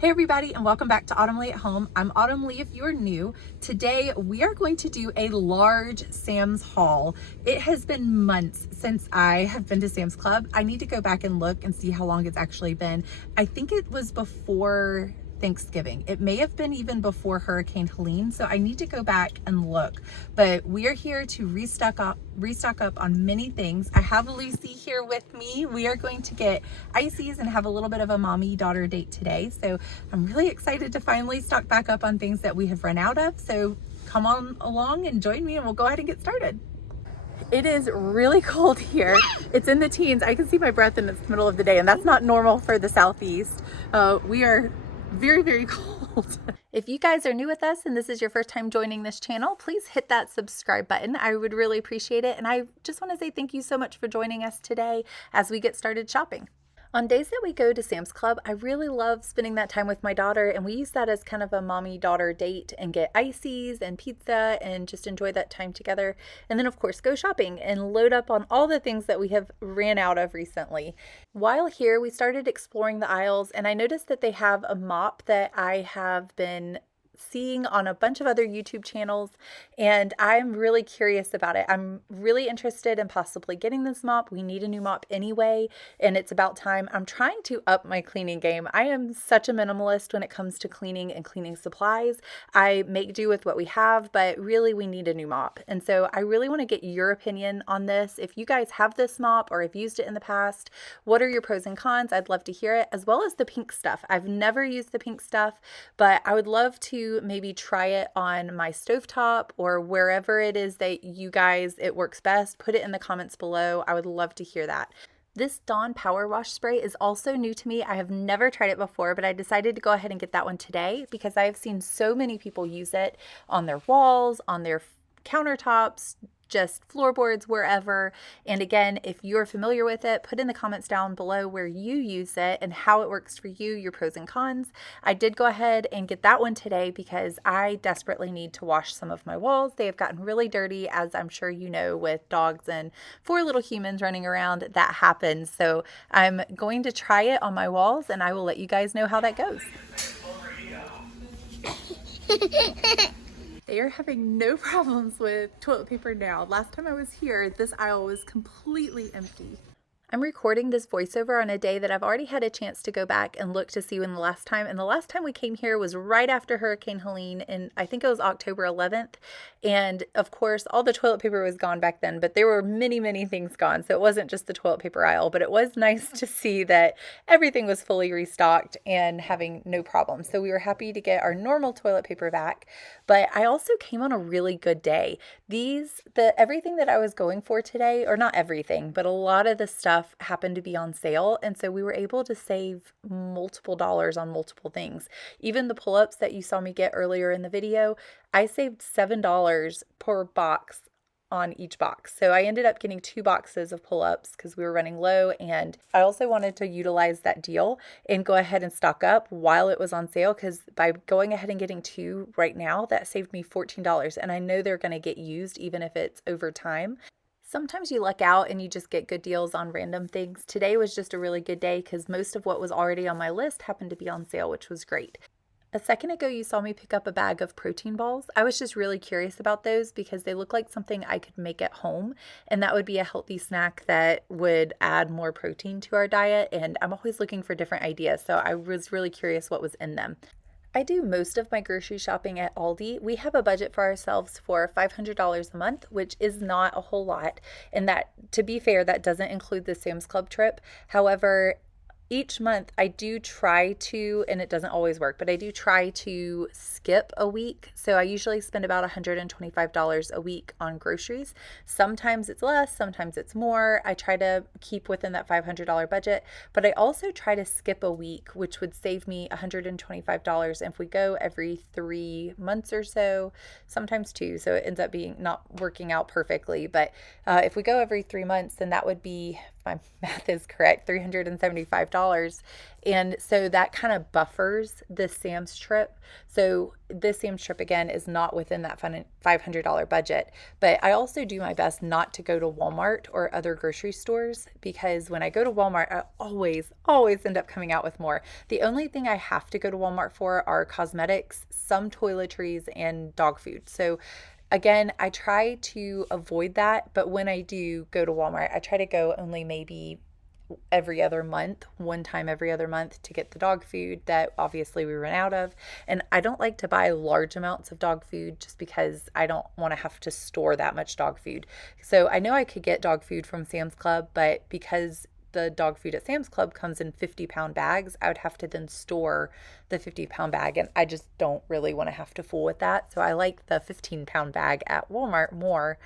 Hey everybody, and welcome back to Autumn Leigh at Home. I'm Autumn Leigh if you are new. Today we are going to do a large Sam's haul. It has been months since I have been to Sam's Club. I need to go back and look and see how long it's actually been. I think it was before Thanksgiving. It may have been even before Hurricane Helene, so I need to go back and look. But we are here to restock up on many things. I have Lucy here with me. We are going to get ices and have a little bit of a mommy-daughter date today. So I'm really excited to finally stock back up on things that we have run out of. So come on along and join me and we'll go ahead and get started. It is really cold here. It's in the teens. I can see my breath and it's the middle of the day, and that's not normal for the Southeast. We are very, very cold. If you guys are new with us and this is your first time joining this channel, please hit that subscribe button. I would really appreciate it. And I just want to say thank you so much for joining us today as we get started shopping. On days that we go to Sam's Club, I really love spending that time with my daughter, and we use that as kind of a mommy-daughter date and get ices and pizza and just enjoy that time together. And then of course go shopping and load up on all the things that we have ran out of recently. While here, we started exploring the aisles, and I noticed that they have a mop that I have been seeing on a bunch of other YouTube channels, and I'm really curious about it. I'm really interested in possibly getting this mop. We need a new mop anyway, and it's about time. I'm trying to up my cleaning game. I am such a minimalist when it comes to cleaning and cleaning supplies. I make do with what we have, but really we need a new mop. And so I really want to get your opinion on this. If you guys have this mop or have used it in the past, what are your pros and cons? I'd love to hear it, as well as the pink stuff. I've never used the pink stuff, but I would love to maybe try it on my stovetop or wherever it is that you guys it works best. Put it in the comments below. I would love to hear that. This Dawn Power Wash Spray is also new to me. I have never tried it before, but I decided to go ahead and get that one today because I have seen so many people use it on their walls, on their countertops, just floorboards, wherever. And again, if you're familiar with it, put in the comments down below where you use it and how it works for you, your pros and cons. I did go ahead and get that one today because I desperately need to wash some of my walls. They have gotten really dirty, as I'm sure you know, with dogs and 4 little humans running around. That happens. So I'm going to try it on my walls, and I will let you guys know how that goes. They are having no problems with toilet paper now. Last time I was here, this aisle was completely empty. I'm recording this voiceover on a day that I've already had a chance to go back and look to see when the last time we came here was right after Hurricane Helene, and I think it was October 11th. And of course, all the toilet paper was gone back then, but there were many, many things gone. So it wasn't just the toilet paper aisle, but it was nice to see that everything was fully restocked and having no problems. So we were happy to get our normal toilet paper back, but I also came on a really good day. Everything that I was going for today, or not everything, but a lot of the stuff happened to be on sale, and so we were able to save multiple dollars on multiple things. Even the pull-ups that you saw me get earlier in the video, I saved $7 per box on each box. So I ended up getting 2 boxes of pull-ups because we were running low, and I also wanted to utilize that deal and go ahead and stock up while it was on sale, because by going ahead and getting 2 right now, that saved me $14, and I know they're going to get used even if it's over time. Sometimes you luck out and you just get good deals on random things. Today was just a really good day because most of what was already on my list happened to be on sale, which was great. A second ago, you saw me pick up a bag of protein balls. I was just really curious about those because they look like something I could make at home, and that would be a healthy snack that would add more protein to our diet, and I'm always looking for different ideas, so I was really curious what was in them. I do most of my grocery shopping at Aldi. We have a budget for ourselves for $500 a month, which is not a whole lot. And that, to be fair, that doesn't include the Sam's Club trip. However, each month I do try to, and it doesn't always work, but I do try to skip a week. So I usually spend about $125 a week on groceries. Sometimes it's less, sometimes it's more. I try to keep within that $500 budget, but I also try to skip a week, which would save me $125. And if we go every 3 months or so, sometimes 2, so it ends up being not working out perfectly. But if we go every 3 months, then that would be my math is correct, $375. And so that kind of buffers the Sam's trip. So this Sam's trip, again, is not within that $500 budget. But I also do my best not to go to Walmart or other grocery stores, because when I go to Walmart, I always end up coming out with more. The only thing I have to go to Walmart for are cosmetics, some toiletries, and dog food. So again, I try to avoid that, but when I do go to Walmart, I try to go only maybe every other month, one time every other month, to get the dog food that obviously we run out of. And I don't like to buy large amounts of dog food just because I don't want to have to store that much dog food. So I know I could get dog food from Sam's Club, but because the dog food at Sam's Club comes in 50-pound bags, I would have to then store the 50-pound bag, and I just don't really want to have to fool with that. So I like the 15-pound bag at Walmart more.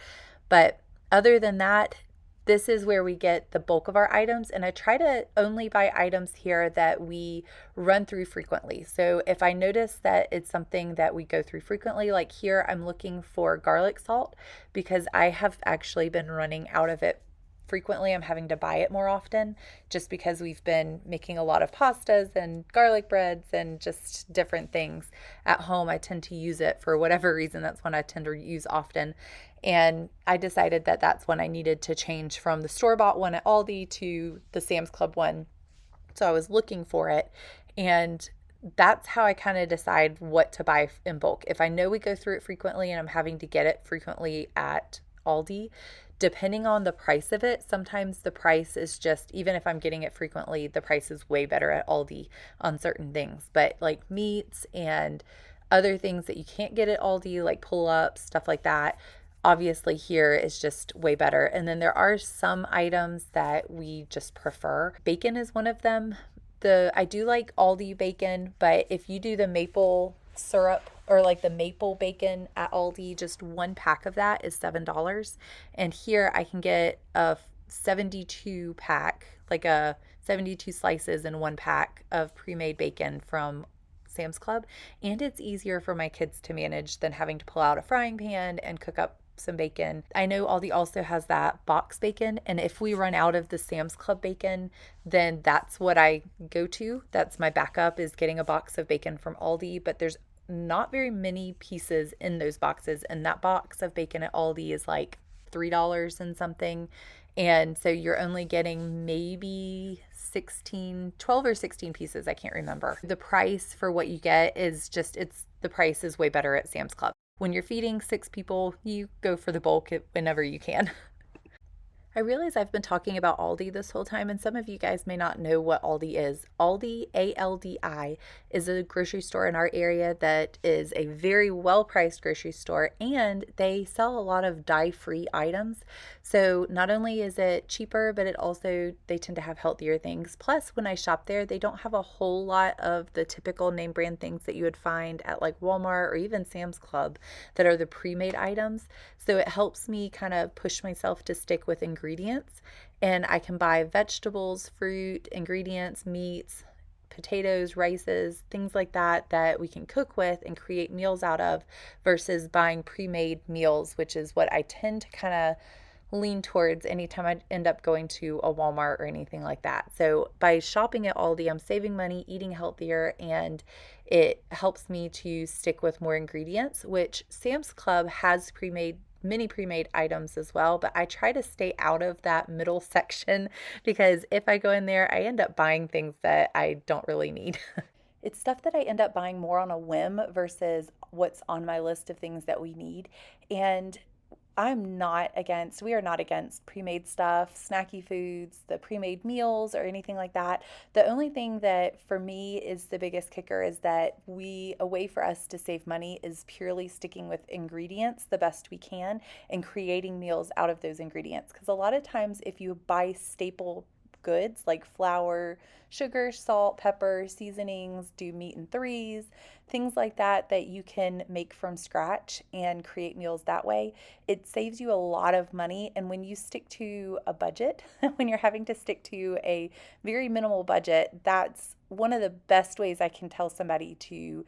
But other than that, this is where we get the bulk of our items, and I try to only buy items here that we run through frequently. So if I notice that it's something that we go through frequently, like here, I'm looking for garlic salt because I have actually been running out of it frequently. I'm having to buy it more often just because we've been making a lot of pastas and garlic breads and just different things at home. I tend to use it for whatever reason. That's one I tend to use often. And I decided that that's when I needed to change from the store-bought one at Aldi to the Sam's Club one. So I was looking for it, and that's how I kind of decide what to buy in bulk. If I know we go through it frequently and I'm having to get it frequently at Aldi, depending on the price of it, sometimes the price is just, even if I'm getting it frequently, the price is way better at Aldi on certain things. But like meats and other things that you can't get at Aldi, like pull-ups, stuff like that, obviously here is just way better. And then there are some items that we just prefer. Bacon is one of them. I do like Aldi bacon, but if you do the maple syrup or like the maple bacon at Aldi, just one pack of that is $7. And here I can get a 72 pack, like a 72 slices in one pack of pre-made bacon from Sam's Club. And it's easier for my kids to manage than having to pull out a frying pan and cook up some bacon. I know Aldi also has that box bacon, and if we run out of the Sam's Club bacon, then that's what I go to. That's my backup, is getting a box of bacon from Aldi, but there's not very many pieces in those boxes, and that box of bacon at Aldi is like $3 and something. And so you're only getting maybe 12 or 16 pieces. I can't remember. The price for what you get is just, the price is way better at Sam's Club. When you're feeding 6 people, you go for the bulk whenever you can. I realize I've been talking about Aldi this whole time, and some of you guys may not know what Aldi is. Aldi, ALDI, is a grocery store in our area that is a very well-priced grocery store, and they sell a lot of dye-free items. So not only is it cheaper, but they tend to have healthier things. Plus, when I shop there, they don't have a whole lot of the typical name brand things that you would find at like Walmart or even Sam's Club that are the pre-made items. So it helps me kind of push myself to stick with ingredients, and I can buy vegetables, fruit, ingredients, meats, potatoes, rices, things like that that we can cook with and create meals out of, versus buying pre-made meals, which is what I tend to kind of lean towards anytime I end up going to a Walmart or anything like that. So by shopping at Aldi, I'm saving money, eating healthier, and it helps me to stick with more ingredients, which Sam's Club has many pre-made items as well, but I try to stay out of that middle section because if I go in there, I end up buying things that I don't really need. It's stuff that I end up buying more on a whim versus what's on my list of things that we need. And we are not against pre-made stuff, snacky foods, the pre-made meals, or anything like that. The only thing that for me is the biggest kicker is that a way for us to save money is purely sticking with ingredients the best we can and creating meals out of those ingredients. Because a lot of times if you buy staple goods like flour, sugar, salt, pepper, seasonings, do meat in threes, things like that you can make from scratch and create meals that way, it saves you a lot of money. And when you stick to a budget, when you're having to stick to a very minimal budget, that's one of the best ways I can tell somebody to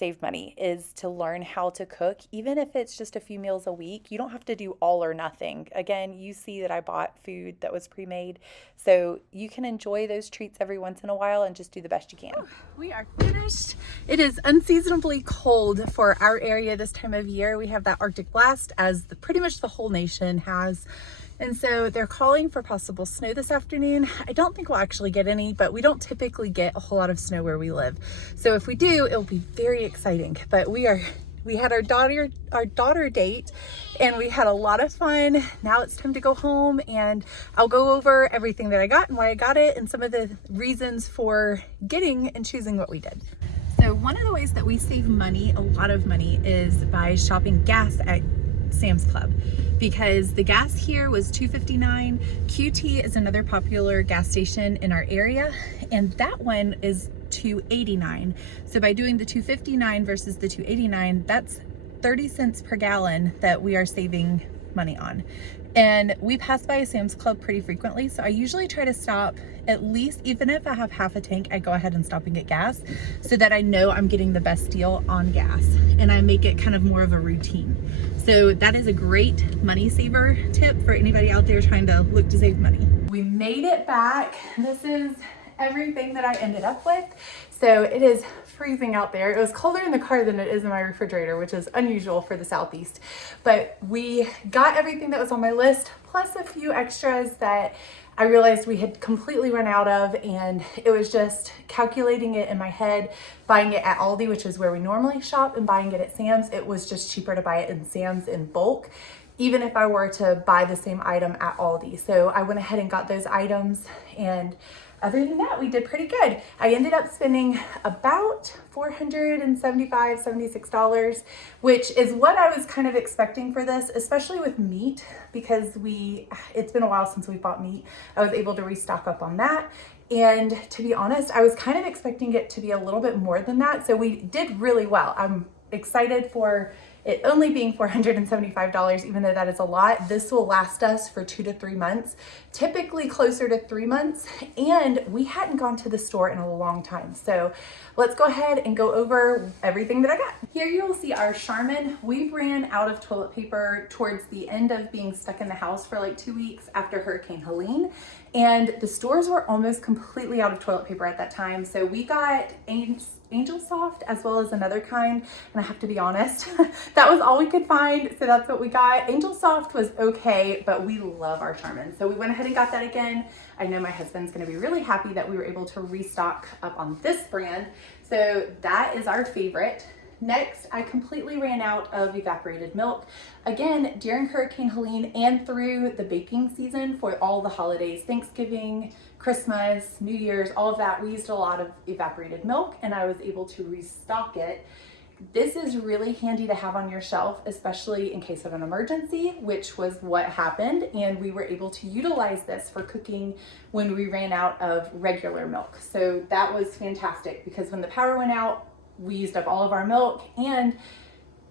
save money is to learn how to cook, even if it's just a few meals a week. You don't have to do all or nothing. Again, you see that I bought food that was pre-made, so you can enjoy those treats every once in a while and just do the best you can. We are finished. It is unseasonably cold for our area this time of year. We have that Arctic blast, as pretty much the whole nation has. And so they're calling for possible snow this afternoon. I don't think we'll actually get any, but we don't typically get a whole lot of snow where we live. So if we do, it'll be very exciting. But we had our daughter date, and we had a lot of fun. Now it's time to go home, and I'll go over everything that I got and why I got it and some of the reasons for getting and choosing what we did. So one of the ways that we save money, a lot of money, is by shopping gas at Sam's Club, because the gas here was $2.59. QT is another popular gas station in our area, and that one is $2.89. So by doing the $2.59 versus the $2.89, that's 30 cents per gallon that we are saving money on. And we pass by a Sam's Club pretty frequently, so I usually try to stop at least, even if I have half a tank, I go ahead and stop and get gas so that I know I'm getting the best deal on gas, and I make it kind of more of a routine. So that is a great money saver tip for anybody out there trying to look to save money. We made it back. This is everything that I ended up with. So it is freezing out there. It was colder in the car than it is in my refrigerator, which is unusual for the Southeast. But we got everything that was on my list, plus a few extras that I realized we had completely run out of, and it was just calculating it in my head, buying it at Aldi, which is where we normally shop, and buying it at Sam's. It was just cheaper to buy it in Sam's in bulk, even if I were to buy the same item at Aldi. So I went ahead and got those items, and other than that, we did pretty good. I ended up spending about $475, $76, which is what I was kind of expecting for this, especially with meat, because it's been a while since we bought meat. I was able to restock up on that. And to be honest, I was kind of expecting it to be a little bit more than that. So we did really well. I'm excited for it only being $475, even though that is a lot. This will last us for 2 to 3 months, typically closer to 3 months. And we hadn't gone to the store in a long time. So let's go ahead and go over everything that I got. Here you will see our Charmin. We ran out of toilet paper towards the end of being stuck in the house for like 2 weeks after Hurricane Helene. And the stores were almost completely out of toilet paper at that time. So we got Angel Soft as well as another kind, and I have to be honest, that was all we could find, so that's what we got. Angel Soft was okay, but we love our Charmin, so we went ahead and got that again. I know my husband's going to be really happy that we were able to restock up on this brand, so that is our favorite. Next, I completely ran out of evaporated milk. Again, during Hurricane Helene and through the baking season for all the holidays, Thanksgiving, Christmas, New Year's, all of that, we used a lot of evaporated milk, and I was able to restock it. This is really handy to have on your shelf, especially in case of an emergency, which was what happened, and we were able to utilize this for cooking when we ran out of regular milk. So that was fantastic, because when the power went out, we used up all of our milk, and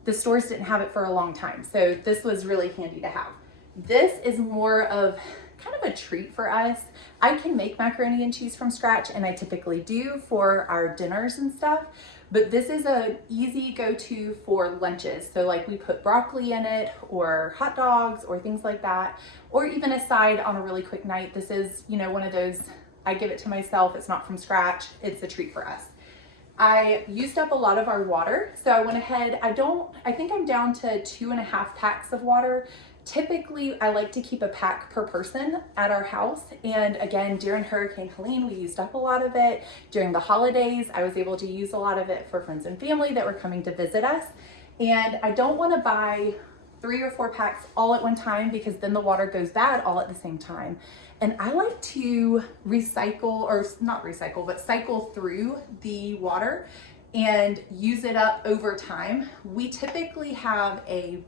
the stores didn't have it for a long time. So this was really handy to have. This is more of kind of a treat for us. I can make macaroni and cheese from scratch, and I typically do for our dinners and stuff, but this is an easy go-to for lunches. So like we put broccoli in it, or hot dogs, or things like that, or even a side on a really quick night. This is, you know, one of those, I give it to myself, it's not from scratch, it's a treat for us. I used up a lot of our water, so I went ahead, I think I'm down to 2.5 packs of water. Typically, I like to keep a pack per person at our house, and again, during Hurricane Helene, we used up a lot of it. During the holidays, I was able to use a lot of it for friends and family that were coming to visit us, and I don't want to buy 3 or 4 packs all at one time, because then the water goes bad all at the same time. And I like to recycle, or not recycle, but cycle through the water and use it up over time. We typically have a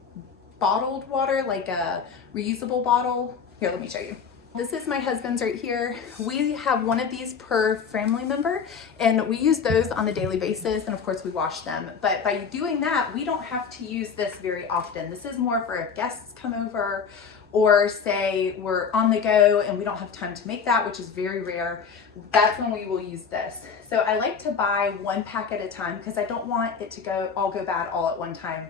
bottled water, like a reusable bottle. Here, let me show you. This is my husband's right here. We have one of these per family member, and we use those on a daily basis, and of course we wash them. But by doing that, we don't have to use this very often. This is more for if guests come over, or say we're on the go and we don't have time to make that, which is very rare, that's when we will use this. So I like to buy 1 pack at a time because I don't want it to all go bad all at one time,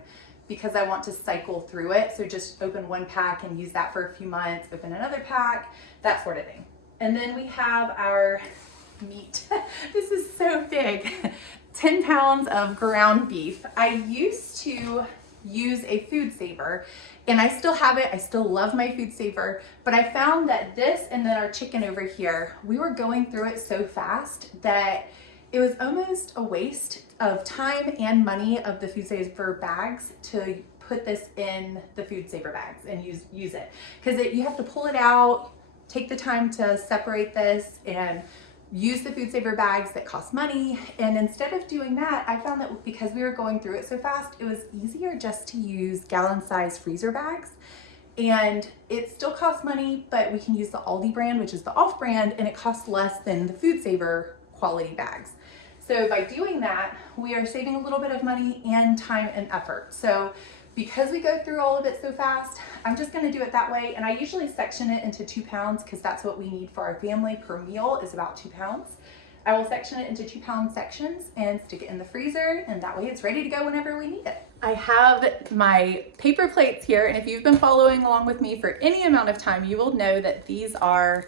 because I want to cycle through it. So just open 1 pack and use that for a few months, open another pack, that sort of thing. And then we have our meat. This is so big. 10 pounds of ground beef. I used to use a food saver and I still have it. I still love my food saver, but I found that this and then our chicken over here, we were going through it so fast that it was almost a waste of time and money of the food saver bags to put this in the food saver bags and use it. Because you have to pull it out, take the time to separate this and use the food saver bags that cost money. And instead of doing that, I found that because we were going through it so fast, it was easier just to use gallon-sized freezer bags. And it still costs money, but we can use the Aldi brand, which is the off brand, and it costs less than the food saver quality bags. So by doing that, we are saving a little bit of money and time and effort. So because we go through all of it so fast, I'm just gonna do it that way. And I usually section it into 2 pounds because that's what we need for our family per meal, is about 2 pounds. I will section it into 2-pound sections and stick it in the freezer, and that way it's ready to go whenever we need it. I have my paper plates here, and if you've been following along with me for any amount of time, you will know that these are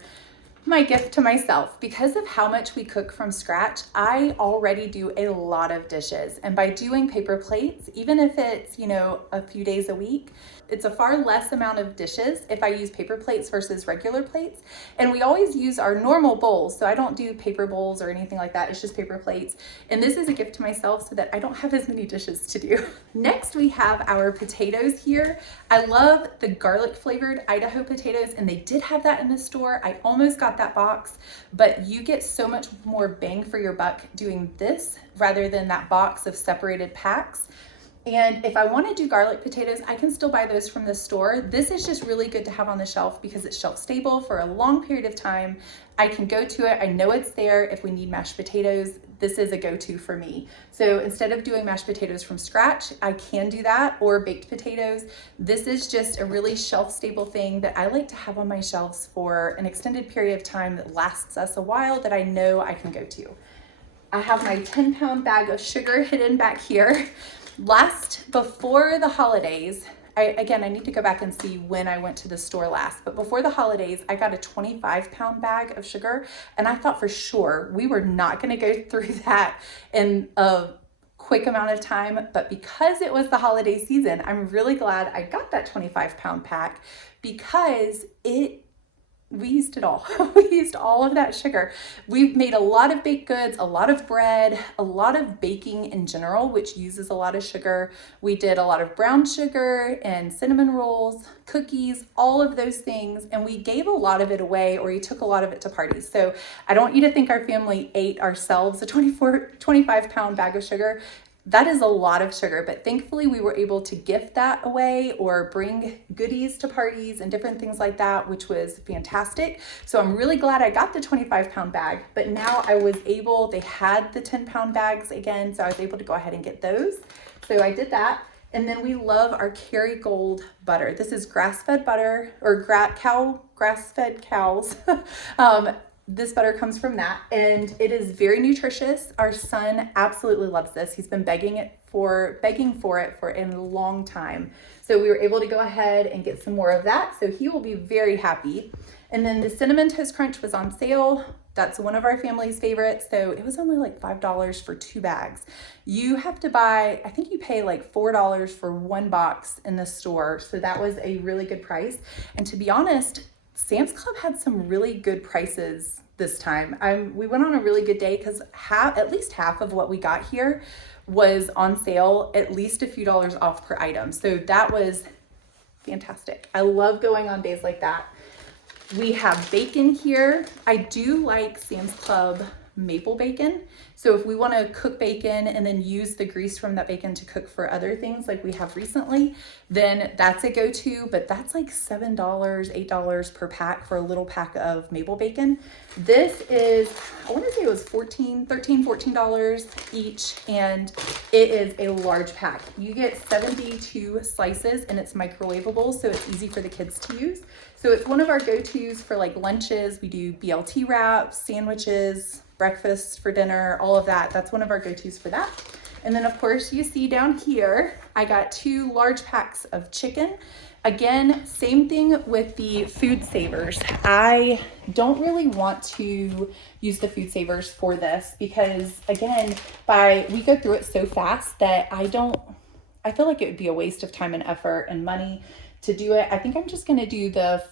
my gift to myself. Because of how much we cook from scratch, I already do a lot of dishes. And by doing paper plates, even if it's, a few days a week, it's a far less amount of dishes if I use paper plates versus regular plates. And we always use our normal bowls. So I don't do paper bowls or anything like that. It's just paper plates. And this is a gift to myself so that I don't have as many dishes to do. Next, we have our potatoes here. I love the garlic flavored Idaho potatoes, and they did have that in the store. I almost got that box, but you get so much more bang for your buck doing this rather than that box of separated packs. And if I want to do garlic potatoes, I can still buy those from the store. This is just really good to have on the shelf because it's shelf stable for a long period of time. I can go to it. I know it's there. If we need mashed potatoes, this is a go-to for me. So instead of doing mashed potatoes from scratch, I can do that, or baked potatoes. This is just a really shelf stable thing that I like to have on my shelves for an extended period of time that lasts us a while, that I know I can go to. I have my 10-pound bag of sugar hidden back here. Before the holidays, I need to go back and see when I went to the store last, but before the holidays, I got a 25-pound bag of sugar, and I thought for sure we were not going to go through that in a quick amount of time. But because it was the holiday season, I'm really glad I got that 25-pound pack, because we used it all. We used all of that sugar. We've made a lot of baked goods, a lot of bread, a lot of baking in general, which uses a lot of sugar. We did a lot of brown sugar and cinnamon rolls, cookies, all of those things. And we gave a lot of it away, or we took a lot of it to parties. So I don't want you to think our family ate ourselves a 25-pound bag of sugar. That is a lot of sugar, but thankfully we were able to gift that away or bring goodies to parties and different things like that, which was fantastic. So I'm really glad I got the 25-pound bag, but now they had the 10-pound bags again, so I was able to go ahead and get those. So I did that. And then we love our Kerrygold butter. This is grass-fed butter, or grass-fed cows. This butter comes from that, and it is very nutritious. Our son absolutely loves this. He's been begging for it for a long time. So we were able to go ahead and get some more of that. So he will be very happy. And then the Cinnamon Toast Crunch was on sale. That's one of our family's favorites. So it was only like $5 for 2 bags. You have to buy, I think you pay like $4 for 1 box in the store. So that was a really good price. And to be honest, Sam's Club had some really good prices this time. We went on a really good day because at least half of what we got here was on sale, at least a few dollars off per item. So that was fantastic. I love going on days like that. We have bacon here. I do like Sam's Club maple bacon. So if we want to cook bacon and then use the grease from that bacon to cook for other things like we have recently, then that's a go-to, but that's like $7, $8 per pack for a little pack of maple bacon. This is, I want to say it was $14 each, and it is a large pack. You get 72 slices and it's microwavable, so it's easy for the kids to use. So it's one of our go-tos for like lunches. We do BLT wraps, sandwiches, breakfast for dinner, all of that. That's one of our go-tos for that. And then of course you see down here, I got 2 large packs of chicken. Again, same thing with the food savers. I don't really want to use the food savers for this because again, we go through it so fast that I feel like it would be a waste of time and effort and money to do it. I think I'm just gonna do the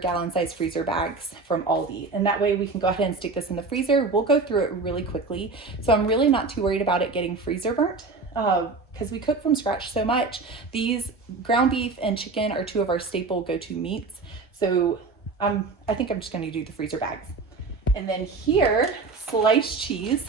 gallon size freezer bags from Aldi. And that way we can go ahead and stick this in the freezer. We'll go through it really quickly. So I'm really not too worried about it getting freezer burnt because we cook from scratch so much. These ground beef and chicken are 2 of our staple go-to meats. So I think I'm just gonna do the freezer bags. And then here, sliced cheese.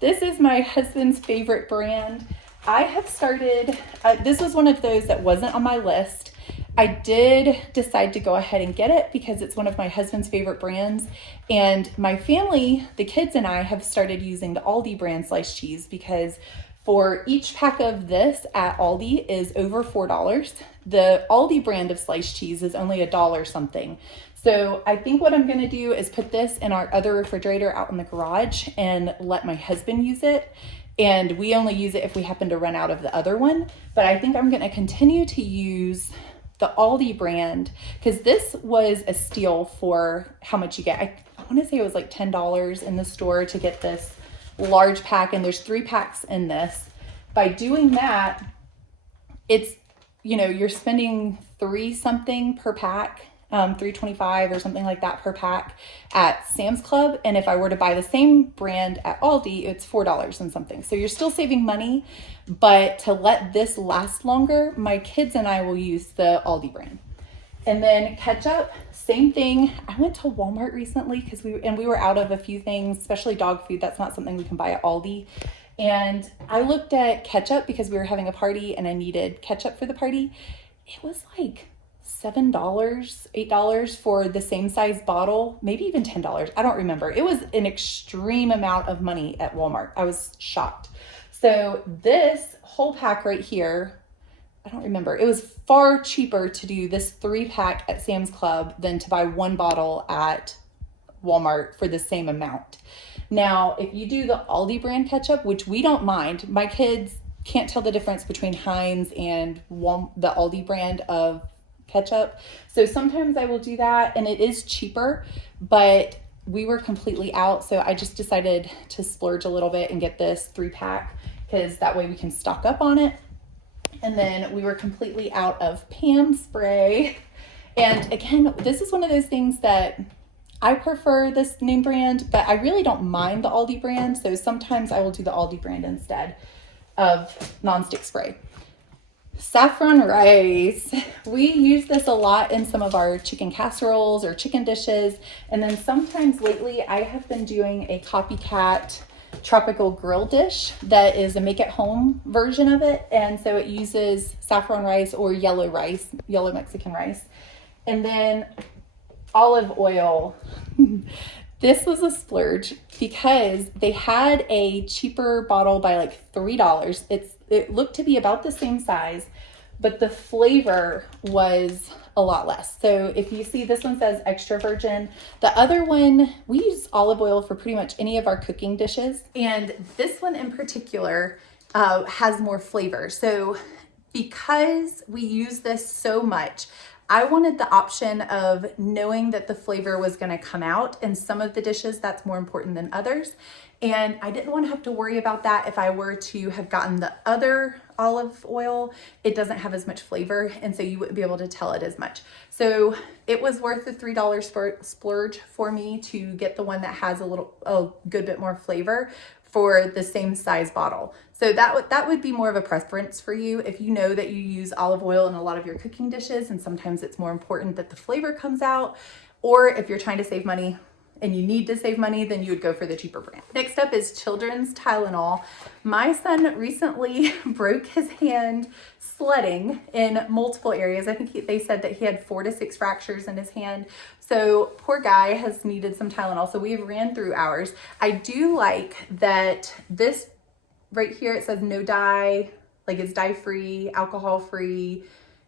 This is my husband's favorite brand. I have started, this was one of those that wasn't on my list. I did decide to go ahead and get it because it's one of my husband's favorite brands. And my family, the kids and I, have started using the Aldi brand sliced cheese because for each pack of this at Aldi is over $4. The Aldi brand of sliced cheese is only $1 something. So I think what I'm gonna do is put this in our other refrigerator out in the garage and let my husband use it. And we only use it if we happen to run out of the other one. But I think I'm gonna continue to use the Aldi brand because this was a steal for how much you get. I wanna say it was like $10 in the store to get this large pack, and there's 3 packs in this. By doing that, it's, you know, you're spending $3 something per pack, $3.25 or something like that per pack at Sam's Club. And if I were to buy the same brand at Aldi, it's $4 and something. So you're still saving money, but to let this last longer, my kids and I will use the Aldi brand. And then ketchup, same thing. I went to Walmart recently because we were out of a few things, especially dog food. That's not something we can buy at Aldi. And I looked at ketchup because we were having a party and I needed ketchup for the party. It was like $7, $8 for the same size bottle, maybe even $10. I don't remember. It was an extreme amount of money at Walmart. I was shocked. So this whole pack right here, I don't remember. It was far cheaper to do this 3-pack at Sam's Club than to buy 1 bottle at Walmart for the same amount. Now, if you do the Aldi brand ketchup, which we don't mind, my kids can't tell the difference between Heinz and the Aldi brand of ketchup. So sometimes I will do that and it is cheaper, but we were completely out. So I just decided to splurge a little bit and get this 3-pack because that way we can stock up on it. And then we were completely out of Pam spray. And again, this is one of those things that I prefer this name brand, but I really don't mind the Aldi brand. So sometimes I will do the Aldi brand instead of nonstick spray. Saffron rice. We use this a lot in some of our chicken casseroles or chicken dishes. And then sometimes lately I have been doing a copycat tropical grill dish that is a make at home version of it. And so it uses saffron rice or yellow Mexican rice. And then olive oil. This was a splurge because they had a cheaper bottle by like $3. It looked to be about the same size, but the flavor was a lot less. So if you see, this one says extra virgin. The other one, we use olive oil for pretty much any of our cooking dishes. And this one in particular has more flavor. So because we use this so much, I wanted the option of knowing that the flavor was going to come out. In some of the dishes, that's more important than others. And I didn't want to have to worry about that. If I were to have gotten the other olive oil, it doesn't have as much flavor. And so you wouldn't be able to tell it as much. So it was worth the $3 splurge for me to get the one that has a good bit more flavor for the same size bottle. So that would be more of a preference for you if you know that you use olive oil in a lot of your cooking dishes and sometimes it's more important that the flavor comes out, or if you're trying to save money and you need to save money, then you would go for the cheaper brand. Next up is children's Tylenol. My son recently broke his hand sledding in multiple areas. I think they said that he had 4 to 6 fractures in his hand. So poor guy has needed some Tylenol. So we've ran through ours. I do like that this right here, it says no dye, like it's dye-free, alcohol-free.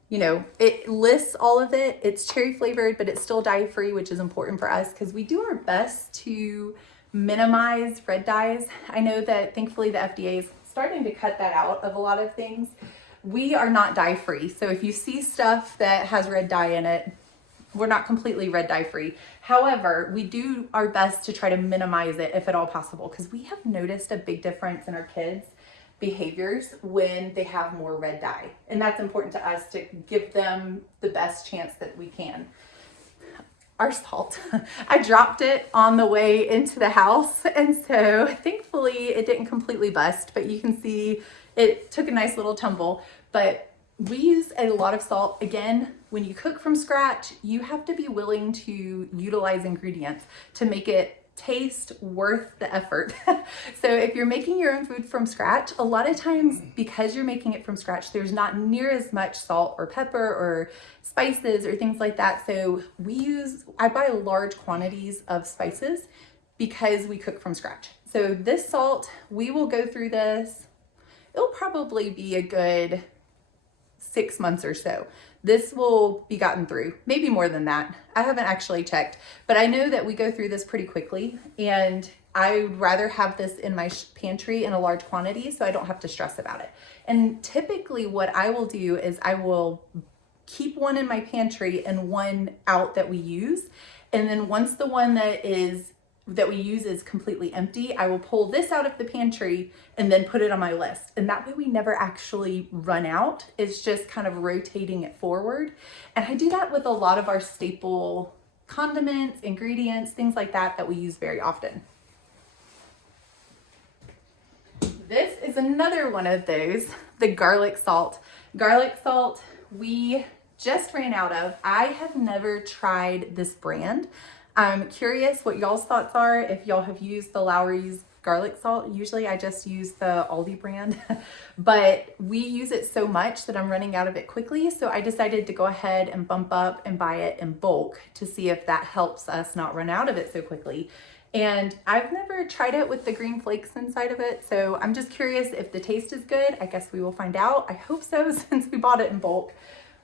You know, it lists all of it. It's cherry flavored, but it's still dye-free, which is important for us because we do our best to minimize red dyes. I know that thankfully the FDA is starting to cut that out of a lot of things. We are not dye-free. So if you see stuff that has red dye in it, we're not completely red dye free. However, we do our best to try to minimize it if at all possible, because we have noticed a big difference in our kids' behaviors when they have more red dye. And that's important to us to give them the best chance that we can. Our salt, I dropped it on the way into the house. And so thankfully it didn't completely bust, but you can see it took a nice little tumble. But we use a lot of salt. Again, when you cook from scratch, you have to be willing to utilize ingredients to make it taste worth the effort. So if you're making your own food from scratch, a lot of times because you're making it from scratch, there's not near as much salt or pepper or spices or things like that. So I buy large quantities of spices because we cook from scratch. So this salt, we will go through this. It'll probably be a good 6 months or so. This will be gotten through, maybe more than that. I haven't actually checked, but I know that we go through this pretty quickly, and I would rather have this in my pantry in a large quantity so I don't have to stress about it. And typically what I will do is I will keep one in my pantry and one out that we use. And then once the one that we use is completely empty, I will pull this out of the pantry and then put it on my list. And that way we never actually run out. It's just kind of rotating it forward. And I do that with a lot of our staple condiments, ingredients, things like that we use very often. This is another one of those, the garlic salt. Garlic salt we just ran out of. I have never tried this brand. I'm curious what y'all's thoughts are if y'all have used the Lowry's garlic salt. Usually I just use the Aldi brand, but we use it so much that I'm running out of it quickly. So I decided to go ahead and bump up and buy it in bulk to see if that helps us not run out of it so quickly. And I've never tried it with the green flakes inside of it. So I'm just curious if the taste is good. I guess we will find out. I hope so, since we bought it in bulk.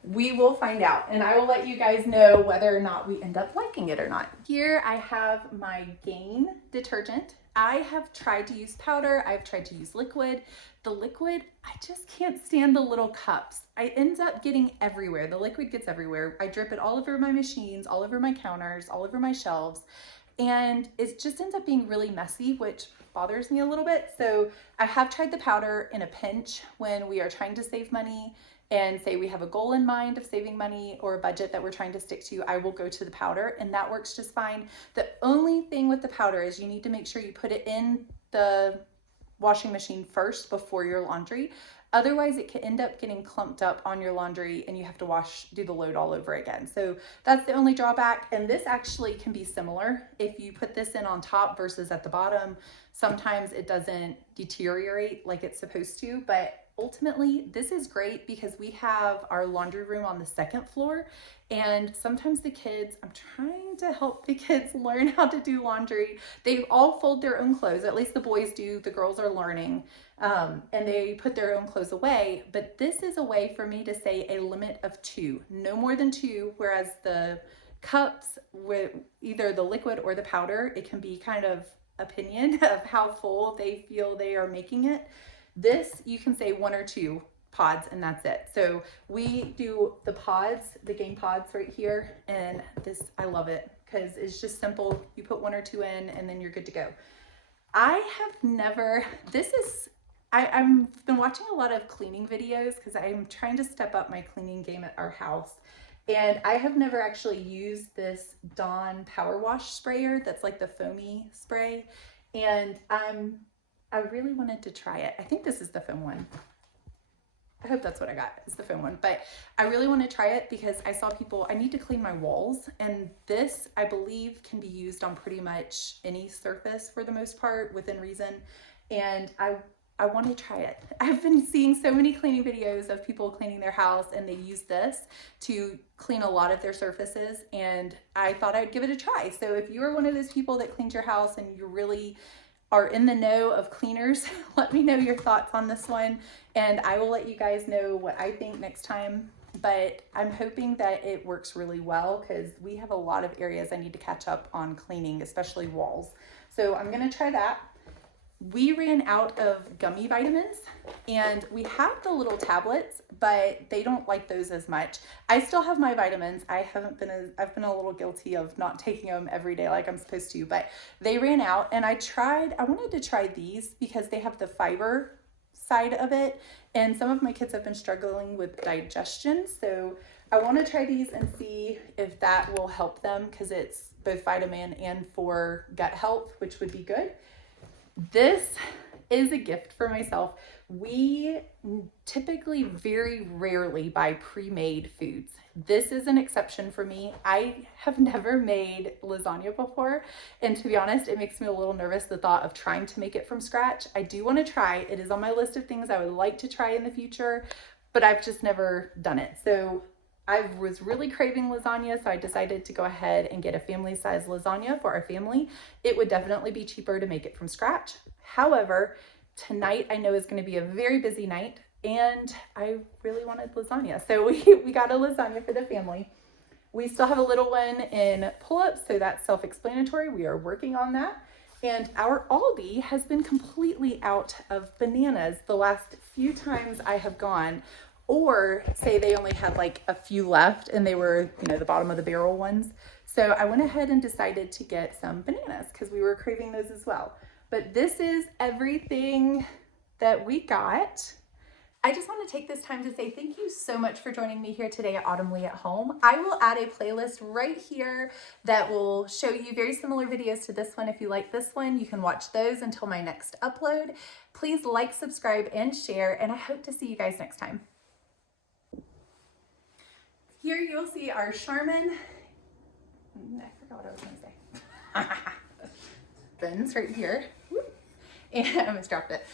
We will find out, and I will let you guys know whether or not we end up liking it or not. Here I have my Gain detergent. I have tried to use powder. I've tried to use liquid. The liquid, I just can't stand the little cups. It ends up getting everywhere. The liquid gets everywhere. I drip it all over my machines, all over my counters, all over my shelves, and it just ends up being really messy, which bothers me a little bit. So I have tried the powder in a pinch when we are trying to save money and say we have a goal in mind of saving money or a budget that we're trying to stick to. I will go to the powder, and that works just fine. The only thing with the powder is you need to make sure you put it in the washing machine first before your laundry. Otherwise it can end up getting clumped up on your laundry and you have to do the load all over again. So that's the only drawback. And this actually can be similar. If you put this in on top versus at the bottom, sometimes it doesn't deteriorate like it's supposed to, but ultimately this is great because we have our laundry room on the 2nd floor, and sometimes the kids, I'm trying to help the kids learn how to do laundry. They all fold their own clothes, at least the boys do, the girls are learning, and they put their own clothes away. But this is a way for me to say a limit of 2, no more than 2, whereas the cups with either the liquid or the powder, it can be kind of opinion of how full they feel they are making it. This, you can say 1 or 2 pods and that's it. So we do the pods, the Gain pods right here, and this, I love it because it's just simple. You put 1 or 2 in and then you're good to go. I have never, I've been watching a lot of cleaning videos because I'm trying to step up my cleaning game at our house. And I have never actually used this Dawn Power Wash sprayer that's like the foamy spray. And I really wanted to try it. I think this is the foam one. I hope that's what I got, is the foam one. But I really want to try it because I saw people, I need to clean my walls, and this I believe can be used on pretty much any surface for the most part within reason. And I want to try it. I've been seeing so many cleaning videos of people cleaning their house, and they use this to clean a lot of their surfaces, and I thought I'd give it a try. So if you are one of those people that cleans your house and you really are in the know of cleaners, let me know your thoughts on this one, and I will let you guys know what I think next time. But I'm hoping that it works really well because we have a lot of areas I need to catch up on cleaning, especially walls. So I'm gonna try that. We ran out of gummy vitamins, and we have the little tablets, but they don't like those as much. I still have my vitamins. I've been a little guilty of not taking them every day like I'm supposed to, but they ran out, and I wanted to try these because they have the fiber side of it, and some of my kids have been struggling with digestion. So I want to try these and see if that will help them because it's both vitamin and for gut health, which would be good. This is a gift for myself. We typically very rarely buy pre-made foods. This is an exception for me. I have never made lasagna before, and to be honest, it makes me a little nervous, the thought of trying to make it from scratch. I do want to try. It is on my list of things I would like to try in the future, but I've just never done it. So I was really craving lasagna, so I decided to go ahead and get a family-size lasagna for our family. It would definitely be cheaper to make it from scratch. However, tonight I know is going to be a very busy night, and I really wanted lasagna. So we got a lasagna for the family. We still have a little one in pull-ups, so that's self-explanatory. We are working on that. And our Aldi has been completely out of bananas the last few times I have gone. Or say they only had like a few left and they were, the bottom of the barrel ones. So I went ahead and decided to get some bananas because we were craving those as well. But this is everything that we got. I just want to take this time to say thank you so much for joining me here today at Autumn Leigh at Home. I will add a playlist right here that will show you very similar videos to this one. If you like this one, you can watch those until my next upload. Please like, subscribe, and share, and I hope to see you guys next time. Here you'll see our Charmin, I forgot what I was going to say, bins right here, and I almost dropped it.